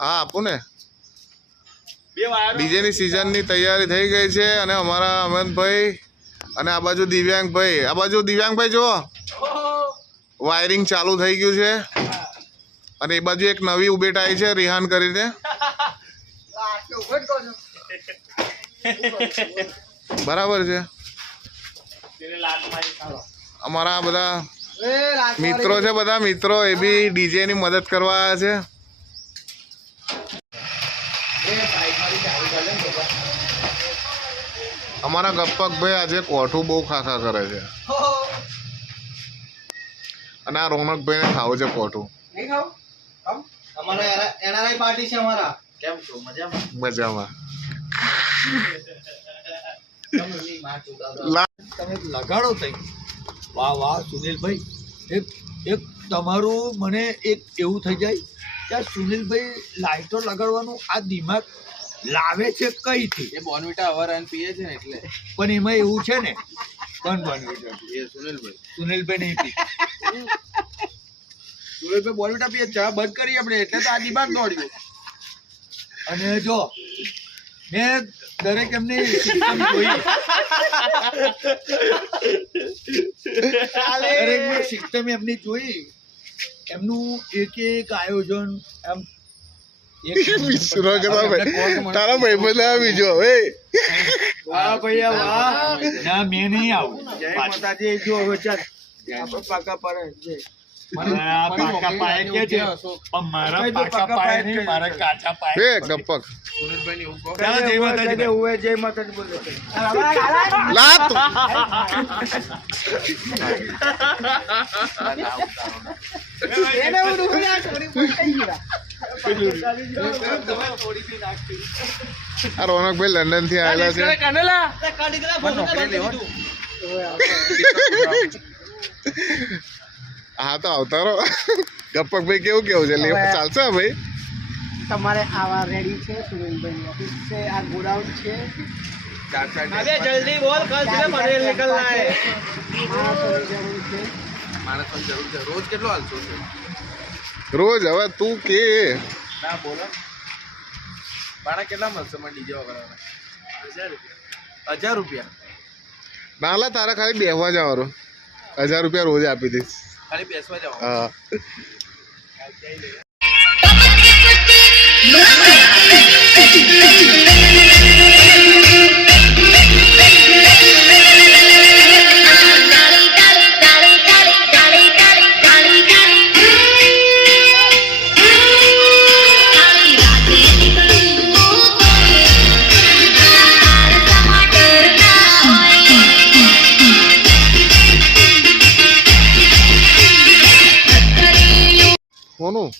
હા આપું ને. ડીજે ની સિઝન ની તૈયારી થઈ ગઈ છે અને અમારા અમનભાઈ અને આ બાજુ દિવ્યાંગભાઈ, આ બાજુ દિવ્યાંગભાઈ જુઓ વાયરિંગ ચાલુ થઈ ગયું છે. અને એ બાજુ એક નવી ઉભેટ આવી છે રિહાન કરીને. બરાબર છે. અમારા બધા મિત્રો છે, બધા મિત્રો એ બી ડીજે ની મદદ કરવા આવ્યા છે. અમારા ગપ્પકભાઈ આજે કોઠું બહુ ખાખા કરે છે અને આ રોનકભાઈ ને ખાવું છે કોઠું. મજામાં. તમે લગાડો તઈ. વાહ વાહ સુનિલભાઈ, એક તમારું મને એક એવું થઈ જાય કે સુનિલભાઈ લાઈટો લગાડવાનું આ દિમાગ લાવે છે કઈથી? એ બોર્નવિટા હવાર આને પીએ છે ને એટલે. પણ એમાં એવું છે ને, કોણ બોર્નવિટા? એ સુનિલભાઈ. સુનિલભાઈ નહીં પી. સુનિલભાઈ બોર્નવિટા પીએ, ચા બંધ કરી આપણે એટલે તો આ દિમાગ દોડ્યું. અને જો મેં દરેક એમની સિસ્ટમ જોઈ, દરેક સિસ્ટમ એમની જોઈ, એમનું એક એક આયોજન એમ તારા ભાઈ બધા બીજો વાહ ભૈયા વાહ. ના મેં નહીં આવું. જય માતાજી. જો હવે ચાલ આપણે પાકા પર ગપ્પક સુનિલભાઈ એવું કહો. જય માતાજી બોલે. લાત આ રોનકભાઈ લંડન થી આવેલા છે. હા તો આવતારો. ગપ્પકભાઈ કેવું કેવું છે? ચાલશે ભાઈ? તમારે આવા રેડી છે સુરેશભાઈ ઓફિસ છે, આ ગોડાઉન છે. જલ્દી બોલ, કલ છે મને નીકળના હે. માણસોની જરૂર છે. માણસોની જરૂર છે. રોજ કેટલો હાલશો છે? રોજ હવે તું કે ના બોલો. ભાડા કેટલા મળશે મને ડીજે વગાડવાના? 1000 રૂપિયા. નાલા તારા ખાલી બેસવા જવાનું 1000 રૂપિયા રોજ આપી દઈશ. ખાલી બેસવા જાવ. હા. કોનું?